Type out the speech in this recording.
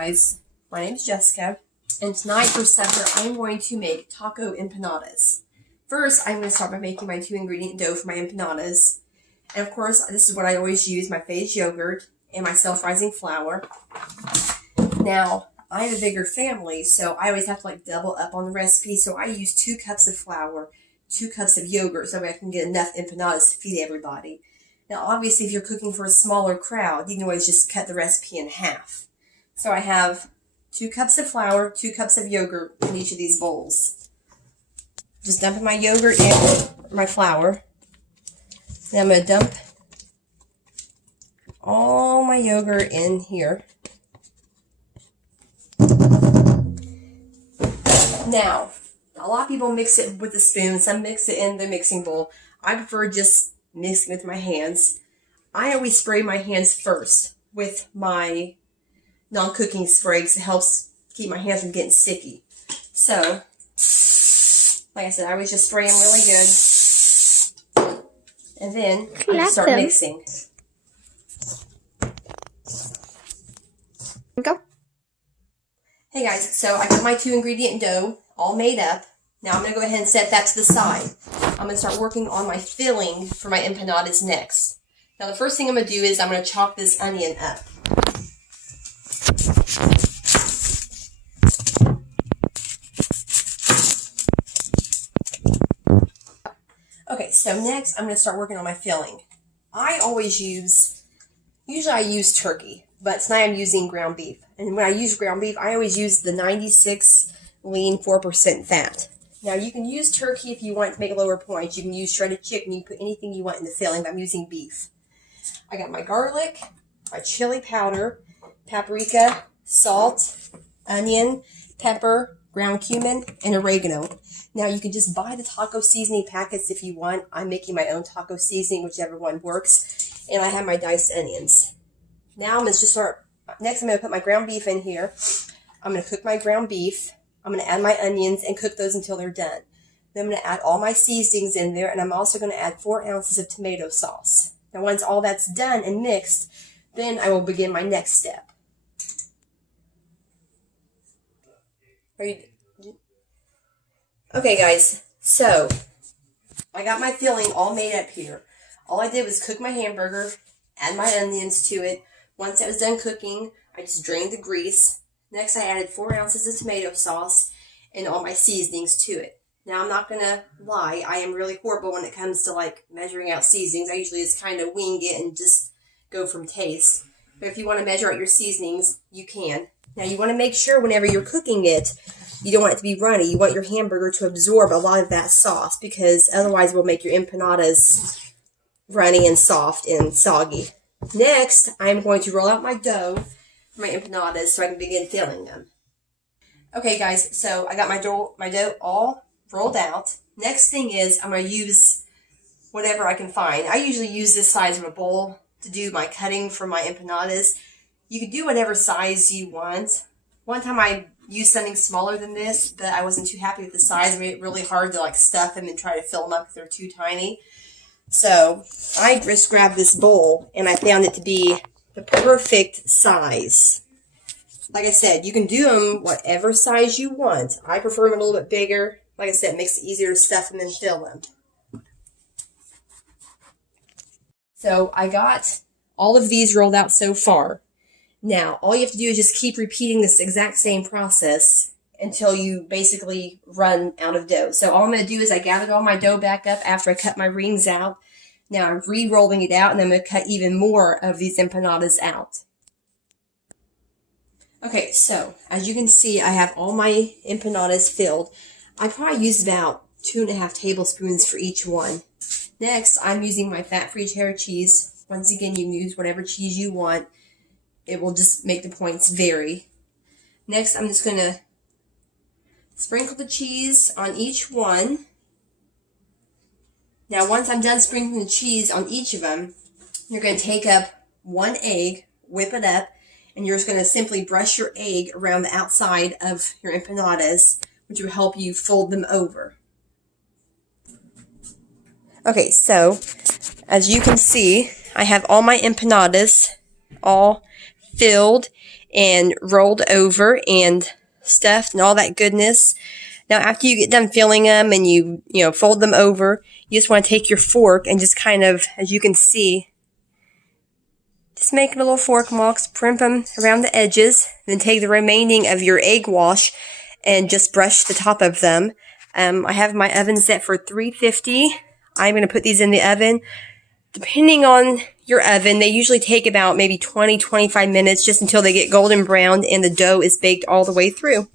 guys, my name is Jessica, and tonight for supper I'm going to make taco empanadas. First, I'm going to start by making my 2-ingredient dough for my empanadas. And of course, this is what I always use, my phase yogurt and my self-rising flour. Now, I have a bigger family, so I always have to double up on the recipe, so I use 2 cups of flour, 2 cups of yogurt, so I can get enough empanadas to feed everybody. Now, obviously, if you're cooking for a smaller crowd, you can always just cut the recipe in half. So I have 2 cups of flour, 2 cups of yogurt in each of these bowls. Just dumping my yogurt in my flour. Then I'm going to dump all my yogurt in here. Now, a lot of people mix it with a spoon. Some mix it in the mixing bowl. I prefer just mixing with my hands. I always spray my hands first with my non-cooking spray because it helps keep my hands from getting sticky. So, like I said, I always just spray them really good. And then I just start mixing. Go. Hey guys, so I got my 2-ingredient dough all made up. Now I'm going to go ahead and set that to the side. I'm going to start working on my filling for my empanadas next. Now the first thing I'm going to do is I'm going to chop this onion up. Okay, so next I'm going to start working on my filling. Usually I use turkey, but tonight I'm using ground beef. And when I use ground beef, I always use the 96 lean 4% fat. Now, you can use turkey if you want to make a lower point. You can use shredded chicken. You can put anything you want in the filling, but I'm using beef. I got my garlic, my chili powder, paprika, salt, onion, pepper, ground cumin, and oregano. Now, you can just buy the taco seasoning packets if you want. I'm making my own taco seasoning, whichever one works. And I have my diced onions. Now, I'm going to just start. Next, I'm going to put my ground beef in here. I'm going to cook my ground beef. I'm going to add my onions and cook those until they're done. Then I'm going to add all my seasonings in there, and I'm also going to add 4 ounces of tomato sauce. Now, once all that's done and mixed, then I will begin my next step. Okay, guys, so I got my filling all made up here. All I did was cook my hamburger, add my onions to it. Once that was done cooking, I just drained the grease. Next, I added 4 ounces of tomato sauce and all my seasonings to it. Now, I'm not going to lie. I am really horrible when it comes to, measuring out seasonings. I usually just kind of wing it and just go from taste. But if you want to measure out your seasonings, you can. Now, you want to make sure whenever you're cooking it, you don't want it to be runny. You want your hamburger to absorb a lot of that sauce because otherwise it will make your empanadas runny and soft and soggy. Next, I'm going to roll out my dough for my empanadas so I can begin filling them. Okay, guys, so I got my dough all rolled out. Next thing is I'm going to use whatever I can find. I usually use this size of a bowl to do my cutting for my empanadas. You can do whatever size you want. One time I used something smaller than this, but I wasn't too happy with the size. It made it really hard to stuff them and try to fill them up if they're too tiny. So I just grabbed this bowl and I found it to be the perfect size. Like I said, you can do them whatever size you want. I prefer them a little bit bigger. Like I said, it makes it easier to stuff them and fill them. So I got all of these rolled out so far. Now, all you have to do is just keep repeating this exact same process until you basically run out of dough. So all I'm going to do is I gathered all my dough back up after I cut my rings out. Now I'm re-rolling it out, and I'm going to cut even more of these empanadas out. Okay, so as you can see, I have all my empanadas filled. I probably used about 2.5 tablespoons for each one. Next, I'm using my fat-free cheddar cheese. Once again, you can use whatever cheese you want. It will just make the points vary. Next, I'm just going to sprinkle the cheese on each one. Now, once I'm done sprinkling the cheese on each of them, you're going to take up 1 egg, whip it up, and you're just going to simply brush your egg around the outside of your empanadas, which will help you fold them over. Okay, so as you can see, I have all my empanadas all filled and rolled over and stuffed and all that goodness. Now, after you get done filling them and you fold them over, you just want to take your fork and just kind of, as you can see, just make little fork marks, primp them around the edges, then take the remaining of your egg wash and just brush the top of them. I have my oven set for 350. I'm going to put these in the oven. Depending on your oven, they usually take about maybe 20-25 minutes just until they get golden brown and the dough is baked all the way through.